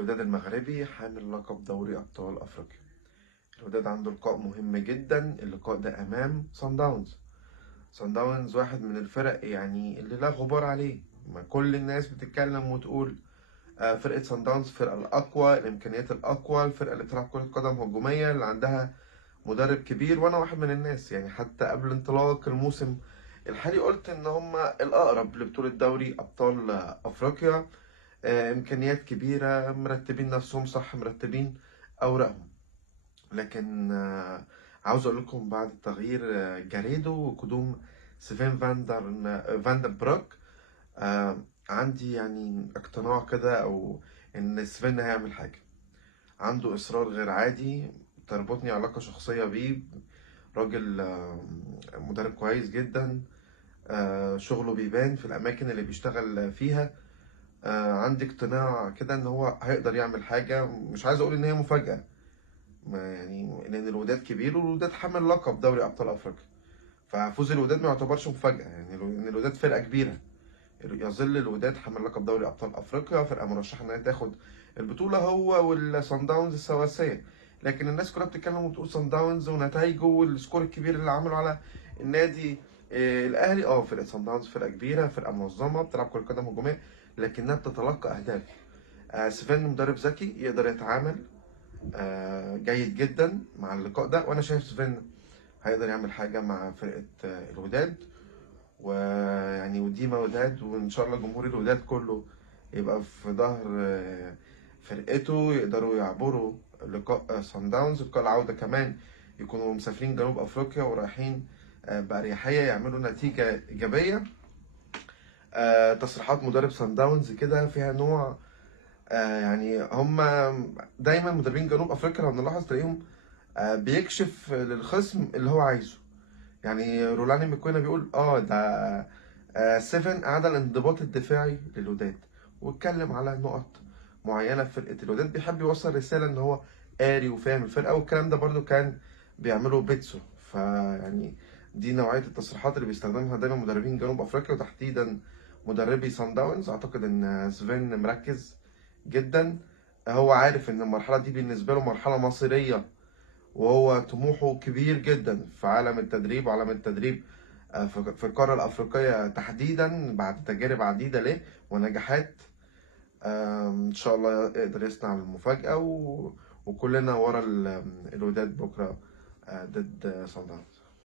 الوداد المغربي حامل لقب دوري أبطال أفريقيا. الوداد عنده لقاء مهم جدا، اللقاء ده أمام صن داونز. صن داونز واحد من الفرق يعني اللي لا غبار عليه، ما كل الناس بتتكلم وتقول فرقة صن داونز الفرقة الأقوى، الإمكانيات الأقوى، الفرقة اللي بتلعب كرة قدم هجومية، اللي عندها مدرب كبير. وأنا واحد من الناس، يعني حتى قبل انطلاق الموسم الحالي قلت إن هما الأقرب لبطولة دوري أبطال أفريقيا. إمكانيات كبيرة، مرتبين نفسهم صح، مرتبين أوراقهم. لكن عاوز أقول لكم بعد تغيير جاريدو وقدوم سيفين فاندر بروك، عندي يعني اقتناع كده، أو إن سيفين هيعمل حاجة. عنده إصرار غير عادي، تربطني علاقة شخصية بيه. راجل مدرب كويس جدا، شغله بيبان في الأماكن اللي بيشتغل فيها. عندي اقتناع كده ان هو هيقدر يعمل حاجه. مش عايز اقول ان هي مفاجاه، ما يعني لان الوداد كبير والوداد حامل لقب دوري ابطال افريقيا، ففوز الوداد ما يعتبرش مفاجاه، يعني ان الوداد فرقه كبيره. يظل الوداد حامل لقب دوري ابطال افريقيا، فرقه مرشحه انها تاخد البطوله هو والصن داونز السواسيه. لكن الناس كلها بتتكلم وبتقول صن داونز ونتائجه والسكور الكبير اللي عمله على النادي الاهلي. فرقه صن داونز فرقه كبيره، فرقه منظمه، بتلعب كره قدم هجوميه، لكنها بتتلقى اهداف. سيفين مدرب ذكي، يقدر يتعامل جيد جدا مع اللقاء ده، وانا شايف سيفين هيقدر يعمل حاجه مع فرقه الوداد. ويعني وديما وداد، وان شاء الله جمهور الوداد كله يبقى في ظهر فرقته، يقدروا يعبروا لقاء صن داونز. لقاء العوده كمان يكونوا مسافرين جنوب افريقيا ورايحين بأريحية يعملوا نتيجة إيجابية. تصريحات مدرب صن داونز كده فيها نوع، يعني هم دايما مدربين جنوب افريقيا لو نلاحظ تلاقيهم بيكشف للخصم اللي هو عايزه. يعني رولاني ميكوينا بيقول ده 7 اعاد الانضباط الدفاعي للوداد، واتكلم على نقط معينه في فرقه الوداد، بيحب يوصل رساله ان هو قاري وفاهم الفرقه. والكلام ده برده كان بيعمله بيتسو. فيعني دي نوعيه التصريحات اللي بيستخدمها دايما مدربين جنوب افريقيا، وتحديدا مدربي سان داونز. اعتقد ان سيفين مركز جدا، هو عارف ان المرحله دي بالنسبه له مرحله مصيريه، وهو طموحه كبير جدا في عالم التدريب وعالم التدريب في القاره الافريقيه تحديدا، بعد تجارب عديده له ونجاحات. ان شاء الله يقدر يصنع المفاجاه، وكلنا ورا الوداد بكره ضد صن داونز.